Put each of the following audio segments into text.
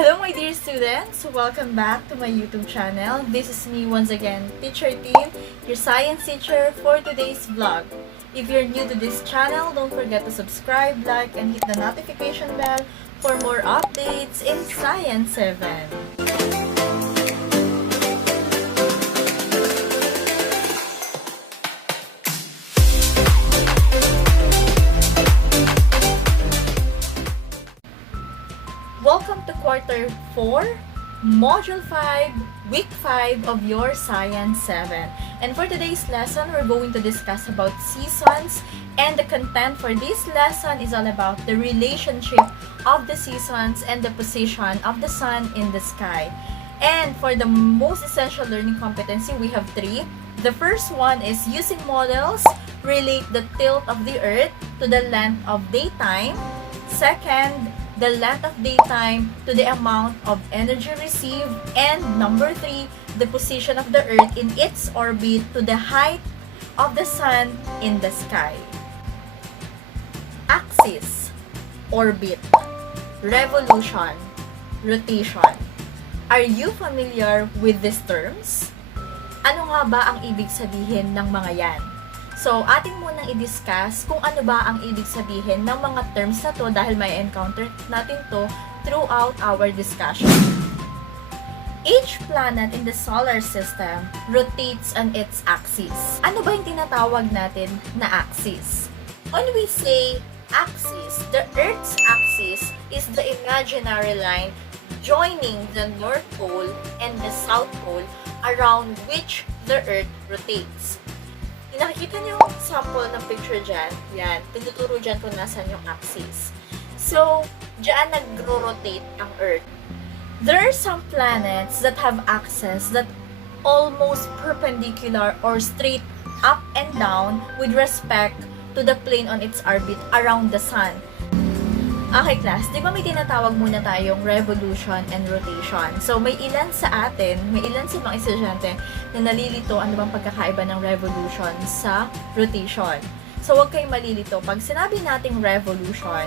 Hello my dear students! Welcome back to my YouTube channel. This is me once again, Teacher Team, your science teacher for today's vlog. If you're new to this channel, don't forget to subscribe, like, and hit the notification bell for more updates in Science 7. Welcome to Quarter 4, Module 5, Week 5 of your Science 7. And for today's lesson, we're going to discuss about seasons, and the content for this lesson is all about the relationship of the seasons and the position of the sun in the sky. And for the most essential learning competency, we have 3. The first one is using models, relate the tilt of the Earth to the length of daytime. Second, the length of daytime to the amount of energy received. And number 3, the position of the Earth in its orbit to the height of the sun in the sky. Axis, orbit, revolution, rotation. Are you familiar with these terms? Ano nga ba ang ibig sabihin ng mga yan? So, ating munang i-discuss kung ano ba ang ibig sabihin ng mga terms na to dahil may encounter natin to throughout our discussion. Each planet in the solar system rotates on its axis. Ano ba yung tinatawag natin na axis? When we say axis, the Earth's axis is the imaginary line joining the North Pole and the South Pole around which the Earth rotates. Nakikita niyo yung sample ng picture dyan. Yan. Tinuturo dyan kung nasan yung axis. So, dyan nagro-rotate ang Earth. There are some planets that have axes that almost perpendicular or straight up and down with respect to the plane on its orbit around the sun. Okay class, di ba may tinatawag muna tayong revolution and rotation? So, may ilan sa mga estudyante na nalilito ano bang pagkakaiba ng revolution sa rotation. So, huwag kayong malilito. Pag sinabi nating revolution,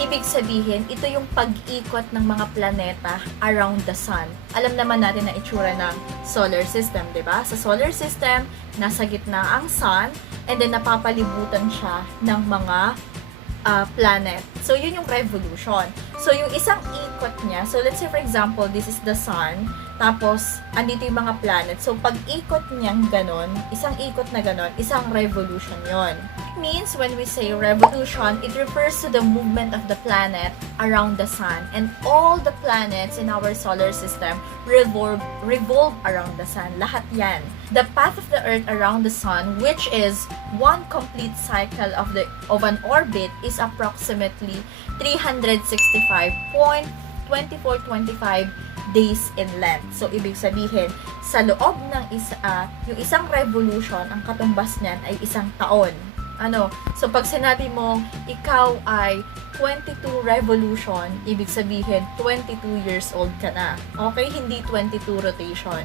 ibig sabihin, ito yung pag-ikot ng mga planeta around the sun. Alam naman natin na itsura ng solar system, di ba? Sa solar system, nasa gitna ang sun, and then napapalibutan siya ng mga planet. So, yun yung revolution. So, yung isang ikot niya, so let's say for example, this is the sun, tapos, andito yung mga planet. So, pag ikot niyang ganon, isang ikot na ganon, isang revolution yon. Means, when we say revolution, it refers to the movement of the planet around the sun. And all the planets in our solar system revolve around the sun. Lahat yan. The path of the Earth around the sun, which is one complete cycle of an orbit, is approximately 365.2425 days in length. So, ibig sabihin, sa loob ng yung isang revolution, ang katumbas niyan ay isang taon. So, pag sinabi mo, ikaw ay 22 revolution, ibig sabihin, 22 years old ka na. Okay? Hindi 22 rotation.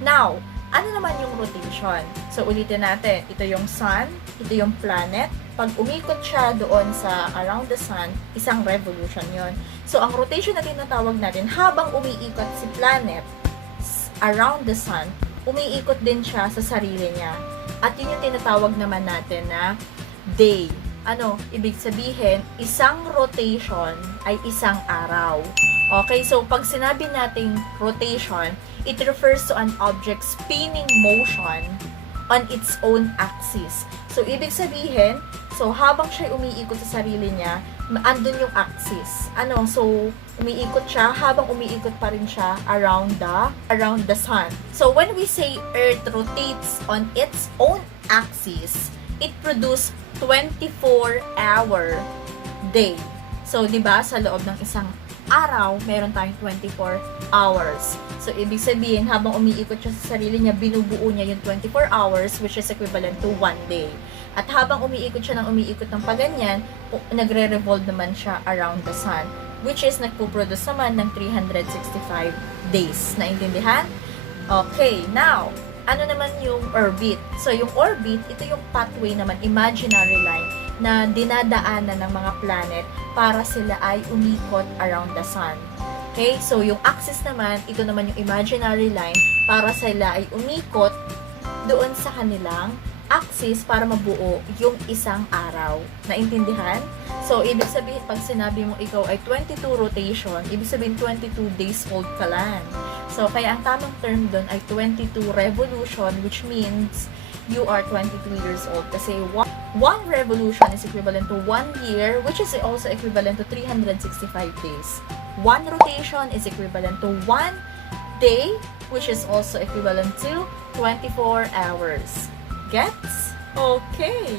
Now, ano naman yung rotation? So, ulitin natin. Ito yung sun, ito yung planet. Pag umikot siya doon sa around the sun, isang revolution yon. So, ang rotation na tinatawag natin, habang umiikot si planet around the sun, umiikot din siya sa sarili niya. At yun yung tinatawag naman natin na day. Ibig sabihin, isang rotation ay isang araw. Okay, so pag sinabi nating rotation, it refers to an object spinning motion on its own axis. So, ibig sabihin, so habang siya umiikot sa sarili niya, andun yung axis. So, umiikot siya, habang umiikot pa rin siya around the sun. So, when we say Earth rotates on its own axis, it produces 24-hour day. So, di ba, sa loob ng isang araw, meron tayong 24 hours. So, ibig sabihin, habang umiikot siya sa sarili niya, binubuo niya yung 24 hours, which is equivalent to 1 day. At habang umiikot siya ng paganyan, nagre-revolve naman siya around the sun, which is nagpo-produce naman ng 365 days. Naintindihan? Okay, now, ano naman yung orbit? So, yung orbit, ito yung pathway naman, imaginary line, na dinadaanan ng mga planet para sila ay umikot around the sun. Okay? So, yung axis naman, ito naman yung imaginary line para sila ay umikot doon sa kanilang axis para mabuo yung isang araw. Naintindihan? So, ibig sabihin, pag sinabi mo ikaw ay 22 rotation, ibig sabihin 22 days old ka lang. So, kaya ang tamang term doon ay 22 revolution, which means you are 22 years old. Kasi one revolution is equivalent to 1 year, which is also equivalent to 365 days. One rotation is equivalent to 1 day, which is also equivalent to 24 hours. Gets? Okay.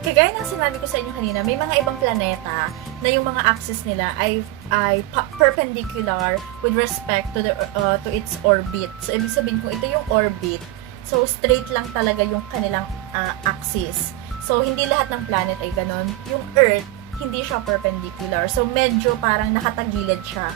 Kagaya ng sinabi ko sa inyo kanina, may mga ibang planeta na yung mga axis nila ay perpendicular with respect to its orbit. So, ibig sabihin kung ito yung orbit, so straight lang talaga yung kanilang axis. So, hindi lahat ng planet ay ganon. Yung Earth, hindi siya perpendicular. So, medyo parang nakatagilid siya.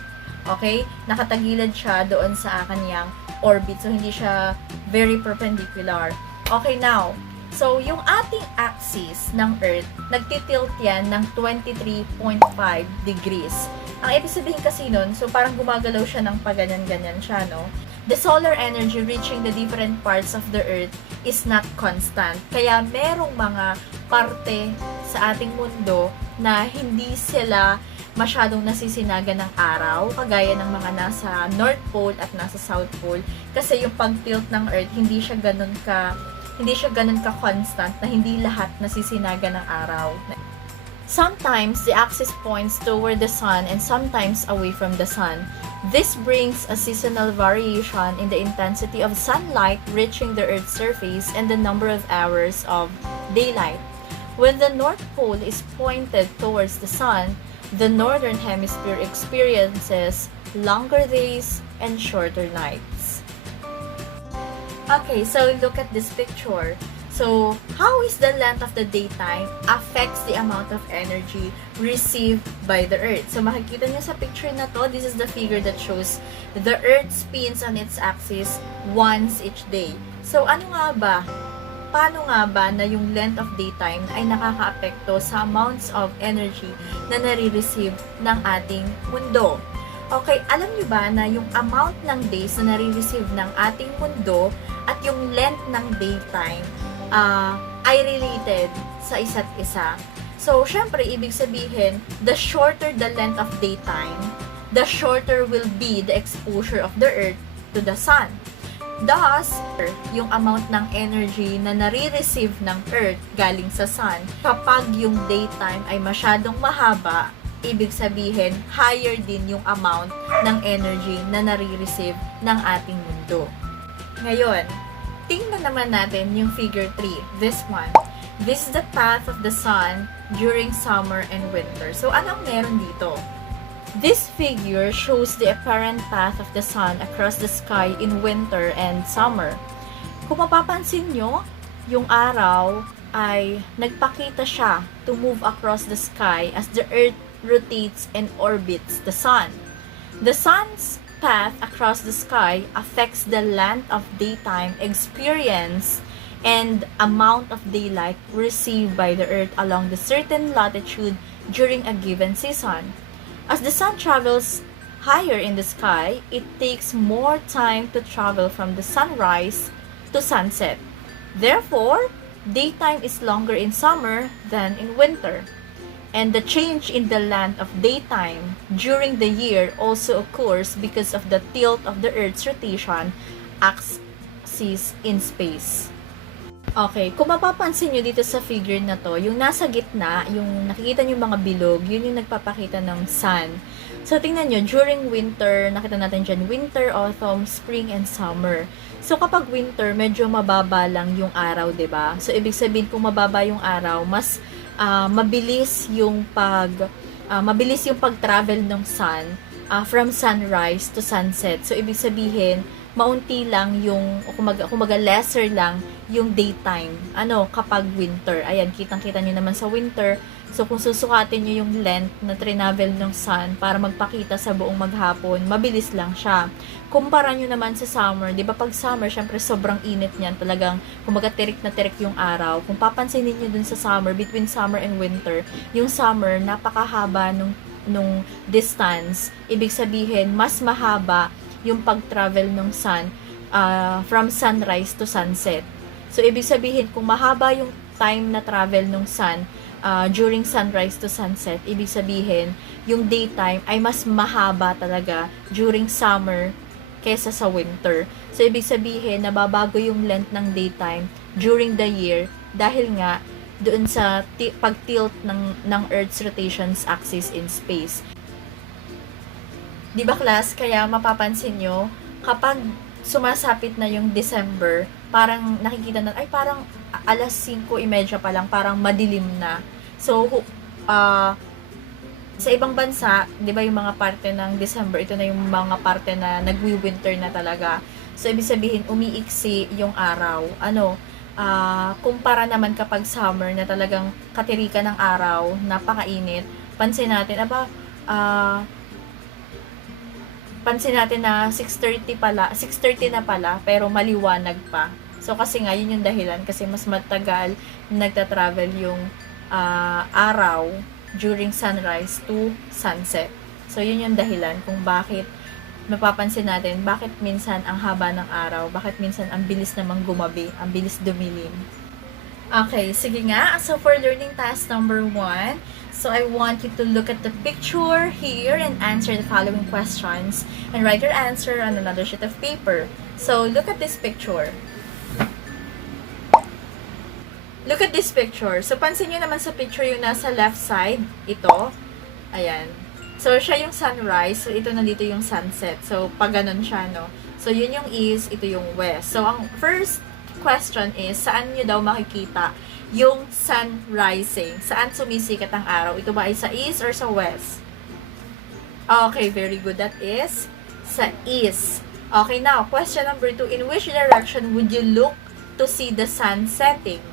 Okay? Nakatagilid siya doon sa kanyang orbit. So, hindi siya very perpendicular. Okay, now, so yung ating axis ng Earth, nagtitilt yan ng 23.5 degrees. Ang ibig sabihin kasi nun, so parang gumagalaw siya ng paganyan-ganyan siya, no? The solar energy reaching the different parts of the Earth is not constant. Kaya merong mga parte sa ating mundo na hindi sila masyadong nasisinaga ng araw, kagaya ng mga nasa North Pole at nasa South Pole. Kasi yung pag-tilt ng Earth, hindi siya ganun ka-constant na hindi lahat nasisinaga ng araw. Sometimes, the axis points toward the sun and sometimes away from the sun. This brings a seasonal variation in the intensity of sunlight reaching the Earth's surface and the number of hours of daylight. When the North Pole is pointed towards the sun, the Northern Hemisphere experiences longer days and shorter nights. Okay, so look at this picture. So, how is the length of the daytime affects the amount of energy received by the Earth? So, makikita niyo sa picture na to, this is the figure that shows the Earth spins on its axis once each day. So, ano nga ba? Paano nga ba na yung length of daytime ay nakaka-apekto sa amounts of energy na nare-receive ng ating mundo? Okay, alam niyo ba na yung amount ng days na nare-receive ng ating mundo at yung length ng daytime ay related sa isa't isa? So, syempre, ibig sabihin, the shorter the length of daytime, the shorter will be the exposure of the Earth to the sun. Thus, yung amount ng energy na nare-receive ng Earth galing sa sun, kapag yung daytime ay masyadong mahaba, ibig sabihin, higher din yung amount ng energy na nare-receive ng ating mundo. Ngayon, tingnan naman natin yung figure 3, this one. This is the path of the sun during summer and winter. So, anong meron dito? This figure shows the apparent path of the sun across the sky in winter and summer. Kung mapapansin nyo, yung araw ay nagpakita siya to move across the sky as the Earth rotates and orbits the sun. The sun's path across the sky affects the length of daytime experience and amount of daylight received by the Earth along the certain latitude during a given season. As the sun travels higher in the sky, it takes more time to travel from the sunrise to sunset. Therefore, daytime is longer in summer than in winter. And the change in the length of daytime during the year also occurs because of the tilt of the Earth's rotation axis in space. Okay, kung mapapansin nyo dito sa figure na to, yung nasa gitna, yung nakikita nyo mga bilog, yun yung nagpapakita ng sun. So, tingnan nyo, during winter, nakita natin dyan, winter, autumn, spring, and summer. So, kapag winter, medyo mababa lang yung araw, 'di ba? So, ibig sabihin, kung mababa yung araw, mas mabilis yung pag-travel ng sun from sunrise to sunset. So, ibig sabihin, maunti lang yung, kumaga lesser lang yung daytime. Kapag winter. Ayan, kitang-kita nyo naman sa winter. So, kung susukatin nyo yung length na travel ng sun para magpakita sa buong maghapon, mabilis lang siya. Kumpara nyo naman sa summer, di ba pag summer, syempre sobrang init niyan. Talagang, kumaga tirik na tirik yung araw. Kung papansinin nyo dun sa summer, between summer and winter, yung summer, napakahaba nung distance, ibig sabihin, mas mahaba yung pag-travel ng sun from sunrise to sunset. So, ibig sabihin, kung mahaba yung time na travel ng sun during sunrise to sunset, ibig sabihin, yung daytime ay mas mahaba talaga during summer kesa sa winter. So, ibig sabihin, nababago yung length ng daytime during the year dahil nga doon sa pag-tilt ng Earth's rotation's axis in space. Di ba, class? Kaya mapapansin nyo, kapag sumasapit na yung December, parang nakikita na, ay parang alas 5:30 pa lang, parang madilim na. So, sa ibang bansa, di ba yung mga parte ng December, ito na yung mga parte na nagwi-winter na talaga. So, ibig sabihin, umiiksi yung araw. Kumpara naman kapag summer na talagang katirika ng araw, napakainit, pansin natin na 6:30 na pala, pero maliwanag pa. So, kasi nga, yun yung dahilan, kasi mas matagal nagta-travel yung araw during sunrise to sunset. So, yun yung dahilan kung bakit mapapansin natin bakit minsan ang haba ng araw, bakit minsan ang bilis namang gumabi, ang bilis dumilim. Okay, sige nga. So, for learning task number 1, so I want you to look at the picture here and answer the following questions and write your answer on another sheet of paper. So, look at this picture. Look at this picture. So, pansin nyo naman sa picture yung nasa left side, ito. Ayan. So, siya yung sunrise. So, ito nandito yung sunset. So, pag ganun siya, no? So, yun yung east, ito yung west. So, ang first question is, saan nyo daw makikita yung sun rising? Saan sumisikat ang araw? Ito ba ay sa east or sa west? Okay, very good. That is sa east. Okay, now, question number 2. In which direction would you look to see the sun setting?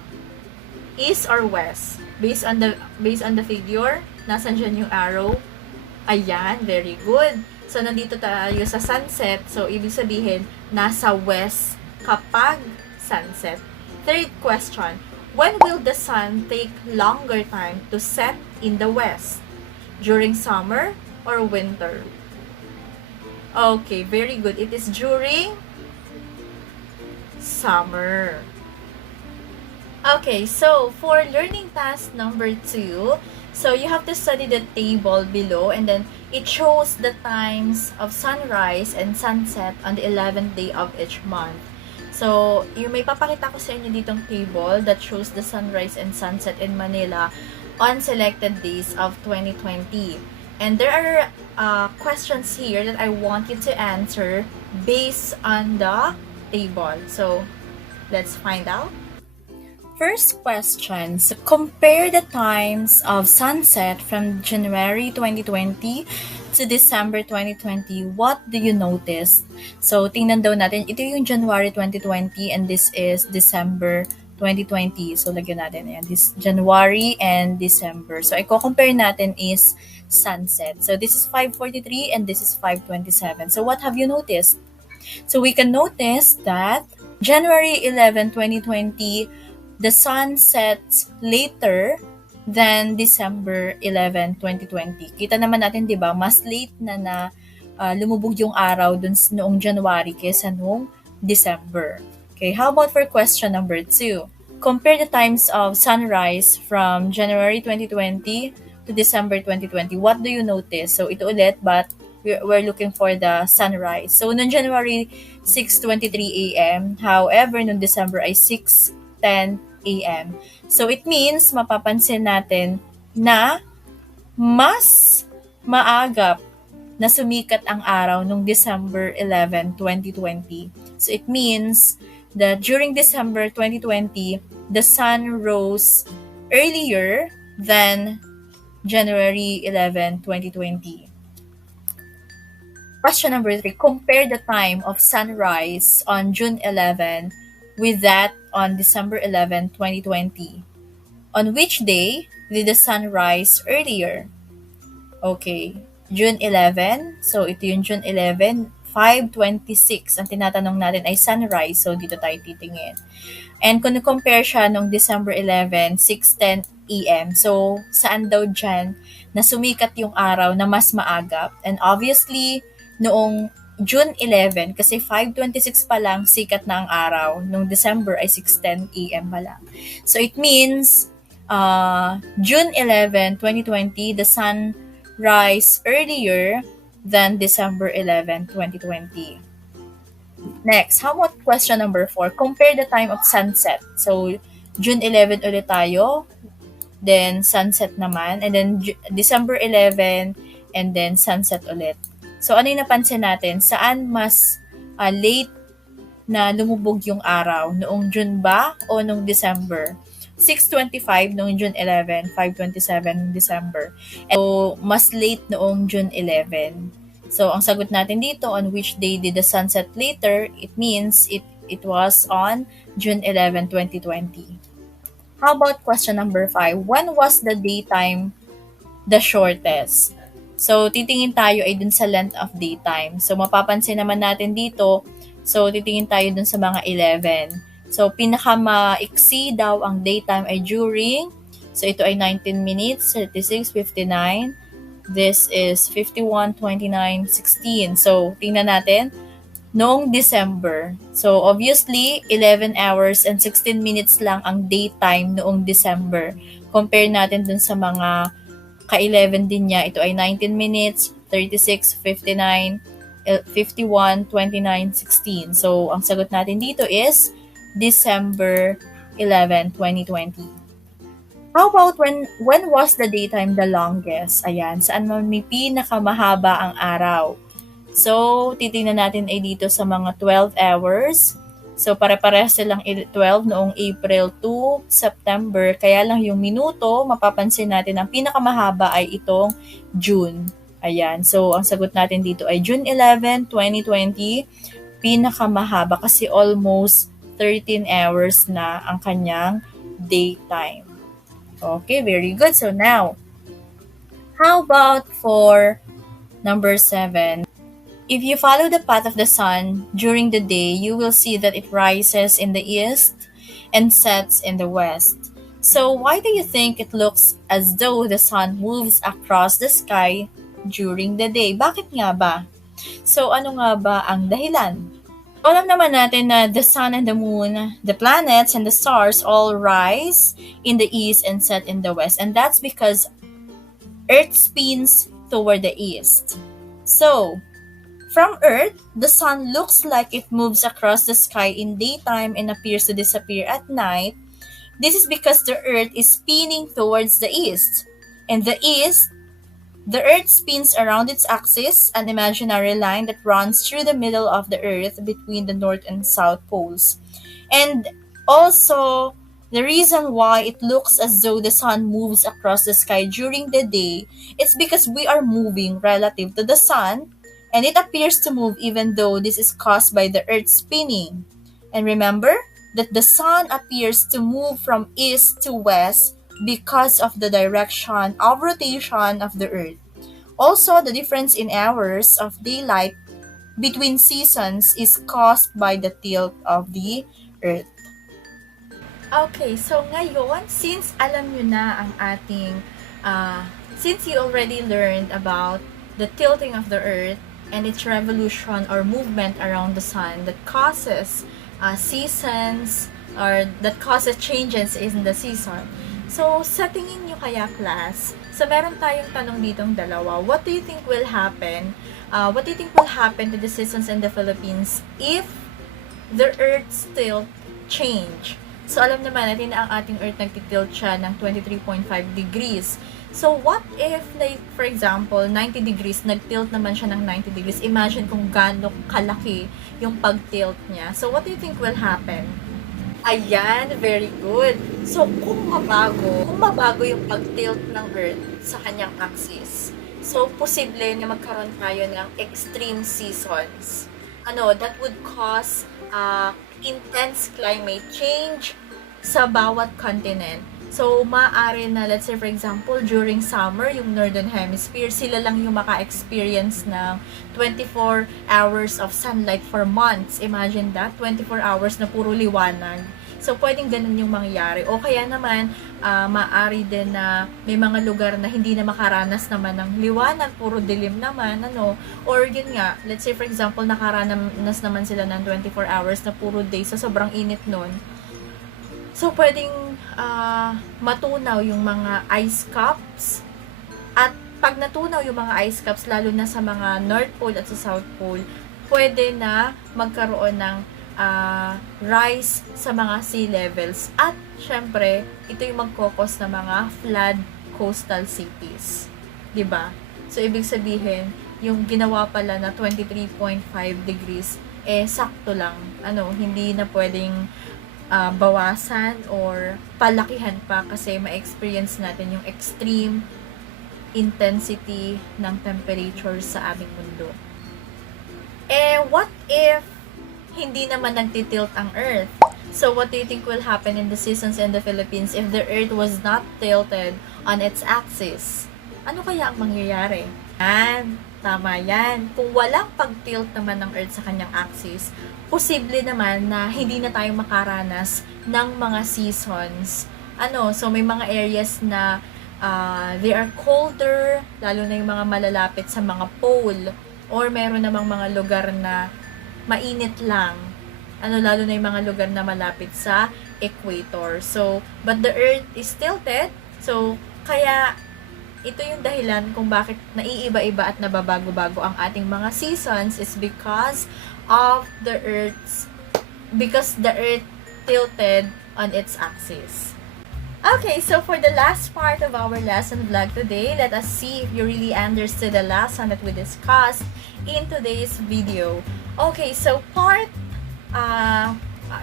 East or west? Based on the figure, nasan dyan yung arrow? Ayan, very good. So, nandito tayo sa sunset. So, ibig sabihin, nasa west kapag sunset. Third question, when will the sun take longer time to set in the west? During summer or winter? Okay, very good. It is during summer. Okay, so for learning task number 2, so you have to study the table below and then it shows the times of sunrise and sunset on the 11th day of each month. So, yung may papakita ko sa inyo ditong table that shows the sunrise and sunset in Manila on selected days of 2020. And there are questions here that I want you to answer based on the table. So, let's find out. First question, so compare the times of sunset from January 2020 to December 2020. What do you notice? So, tingnan daw natin. Ito yung January 2020 and this is December 2020. So, lagyan natin yan. This January and December. So, i-compare natin is sunset. So, this is 5:43 and this is 5:27. So, what have you noticed? So, we can notice that January 11, 2020, the sun sets later than December 11, 2020. Kita naman natin, di ba, mas late na lumubog yung araw dun noong January kaysa noong December. Okay, how about for question number 2? Compare the times of sunrise from January 2020 to December 2020. What do you notice? So, ito ulit, but we're looking for the sunrise. So, noong January, 6:23 a.m. However, noong December ay 6:10 a.m. So, it means, mapapansin natin na mas maagap na sumikat ang araw noong December 11, 2020. So, it means that during December 2020, the sun rose earlier than January 11, 2020. Question number 3. Compare the time of sunrise on June 11 with that on December 11, 2020. On which day did the sun rise earlier? Okay, June 11. So, ito yung June 11, 5:26. Ang tinatanong natin ay sunrise. So, dito tayo titingin. And kung compare siya nung December 11, 6:10 a.m. So, saan daw dyan na sumikat yung araw na mas maagap. And obviously, noong June 11, kasi 5:26 pa lang sikat na ang araw. Noong December ay 6:10 a.m. pa lang. So it means June 11, 2020, the sun rise earlier than December 11, 2020. Next, how about question number 4? Compare the time of sunset. So, June 11 ulit tayo, then sunset naman, and then December 11, and then sunset ulit. So, ano yung napansin natin? Saan mas late na lumubog yung araw? Noong June ba o noong December? 6:25 noong June 11, 5:27 noong December. So, mas late noong June 11. So, ang sagot natin dito, on which day did the sunset later, it means it was on June 11, 2020. How about question number 5? When was the daytime the shortest? So, titingin tayo ay dun sa length of daytime. So, mapapansin naman natin dito, so titingin tayo dun sa mga 11. So, pinakamaiksi daw ang daytime ay during, so ito ay 19 minutes, 36, 59, this is 51, 29, 16. So, tingnan natin, noong December. So, obviously, 11 hours and 16 minutes lang ang daytime noong December. Compare natin dun sa mga ka-11 din niya. Ito ay 19 minutes, 36, 59, 51, 29, 16. So, ang sagot natin dito is December 11, 2020. How about when was the daytime the longest? Ayan, saan man may pinakamahaba ang araw? So, titingnan natin ay dito sa mga 12 hours. So, pare-parehas silang 12 noong April to September. Kaya lang yung minuto, mapapansin natin ang pinakamahaba ay itong June. Ayan, so ang sagot natin dito ay June 11, 2020. Pinakamahaba kasi almost 13 hours na ang kanyang daytime. Okay, very good. So now, how about for number 7? If you follow the path of the sun during the day, you will see that it rises in the east and sets in the west. So why do you think it looks as though the sun moves across the sky during the day? Bakit nga ba? So ano nga ba ang dahilan? Alam naman natin na the sun and the moon, the planets and the stars all rise in the east and set in the west. And that's because Earth spins toward the east. So, from Earth, the sun looks like it moves across the sky in daytime and appears to disappear at night. This is because the Earth is spinning towards the east. In the east, the Earth spins around its axis, an imaginary line that runs through the middle of the Earth between the North and South poles. And also, the reason why it looks as though the sun moves across the sky during the day is because we are moving relative to the sun, and it appears to move even though this is caused by the Earth spinning. And remember that the sun appears to move from east to west because of the direction of rotation of the Earth. Also, the difference in hours of daylight between seasons is caused by the tilt of the Earth. Okay, so ngayon, since alam nyo na ang ating, since you already learned about the tilting of the Earth and its revolution or movement around the sun that causes seasons or that causes changes in the season. So, sa tingin nyo kaya, class, so meron tayong tanong ditong dalawa. What do you think will happen? What do you think will happen to the seasons in the Philippines if the Earth's tilt change? So, alam naman natin na ang ating Earth nagtitilt siya ng 23.5 degrees. So, what if, like, for example, 90 degrees, nagtilt naman siya ng 90 degrees. Imagine kung gaano kalaki yung pag-tilt niya. So, what do you think will happen? Ayan, very good. So, kung mabago yung pag-tilt ng Earth sa kanyang axis, so, posible na magkaroon tayo ng extreme seasons. That would cause intense climate change sa bawat continent. So, maaari na, let's say for example, during summer, yung Northern Hemisphere, sila lang yung maka-experience ng 24 hours of sunlight for months. Imagine that, 24 hours na puro liwanag. So, pwedeng ganun yung mangyayari. O kaya naman, maaari din na may mga lugar na hindi na makaranas naman ng liwanag, puro dilim naman, or yun nga, let's say for example, nakaranas naman sila ng 24 hours na puro day sa sobrang init nun. So, pwedeng matunaw yung mga ice caps. At pag natunaw yung mga ice caps, lalo na sa mga North Pole at sa South Pole, pwede na magkaroon ng rise sa mga sea levels. At, syempre, ito yung magkokos ng mga flood coastal cities. 'Di ba? So, ibig sabihin, yung ginawa pala na 23.5 degrees, sakto lang. Hindi na pwedeng bawasan or palakihan pa kasi ma-experience natin yung extreme intensity ng temperature sa aming mundo. What if hindi naman nagtitilt ang Earth? So, what do you think will happen in the seasons in the Philippines if the Earth was not tilted on its axis? Ano kaya ang mangyayari? Tama yan. Kung walang pag-tilt naman ng Earth sa kanyang axis, posible naman na hindi na tayo makaranas ng mga seasons. So may mga areas na they are colder, lalo na yung mga malalapit sa mga pole, or meron namang mga lugar na mainit lang. Lalo na yung mga lugar na malapit sa equator. So, but the Earth is tilted. So, kaya ito yung dahilan kung bakit naiiba-iba at nababago-bago ang ating mga seasons is because the Earth tilted on its axis. Okay, so for the last part of our lesson vlog today, let us see if you really understood the lesson that we discussed in today's video. Okay, so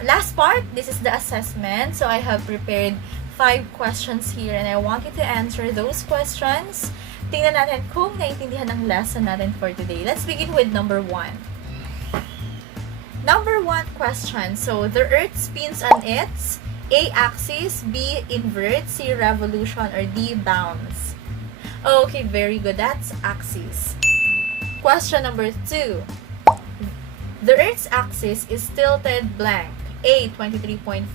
last part, this is the assessment. So I have prepared 5 questions here and I want you to answer those questions. Tingnan natin kung naintindihan ang lesson natin for today. Let's begin with number 1. Number 1 question. So, the Earth spins on its A axis, B invert, C revolution, or D bounce. Okay, very good. That's axis. Question number 2. The Earth's axis is tilted blank. A 23.5,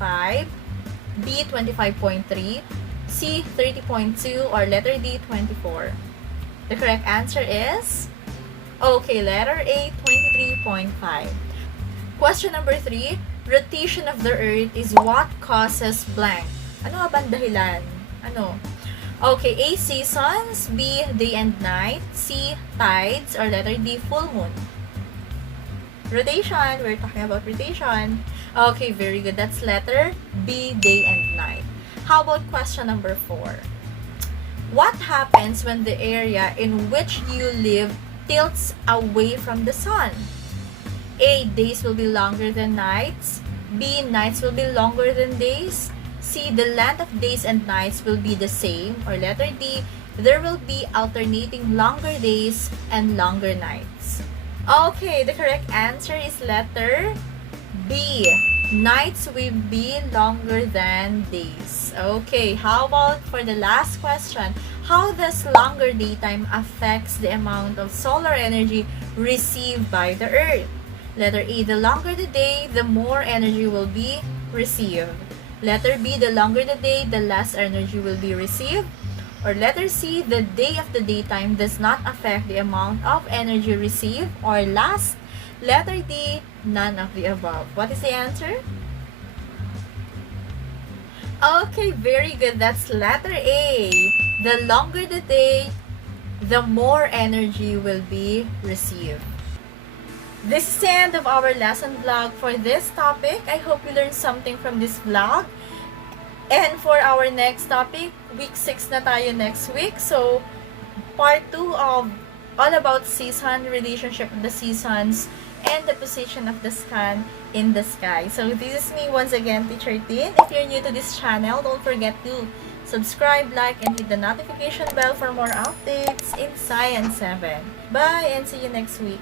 B 25.3, C 30.2, or letter D 24. The correct answer is letter A 23.5. Question number 3. Rotation of the Earth is what causes blank. Ano nga ba ang dahilan? Okay, A seasons, B day and night, C tides, or letter D full moon. Rotation, we're talking about rotation. Okay, very good. That's letter B, day and night. How about question number 4? What happens when the area in which you live tilts away from the sun? A, days will be longer than nights. B, nights will be longer than days. C, the length of days and nights will be the same. Or letter D, there will be alternating longer days and longer nights. Okay, the correct answer is letter B. Nights will be longer than days. Okay, how about for the last question? How does longer daytime affects the amount of solar energy received by the Earth? Letter A, the longer the day, the more energy will be received. Letter B, the longer the day, the less energy will be received. Or letter C, the day of the daytime does not affect the amount of energy received. Or last, letter D, none of the above. What is the answer? Okay, very good. That's letter A. The longer the day, the more energy will be received. This is the end of our lesson vlog for this topic. I hope you learned something from this vlog. And for our next topic, week 6 na tayo next week. So, part 2 of all about season, relationship of the seasons, and the position of the sun in the sky. So, this is me once again, Teacher Tin. If you're new to this channel, don't forget to subscribe, like, and hit the notification bell for more updates in Science 7. Bye, and see you next week.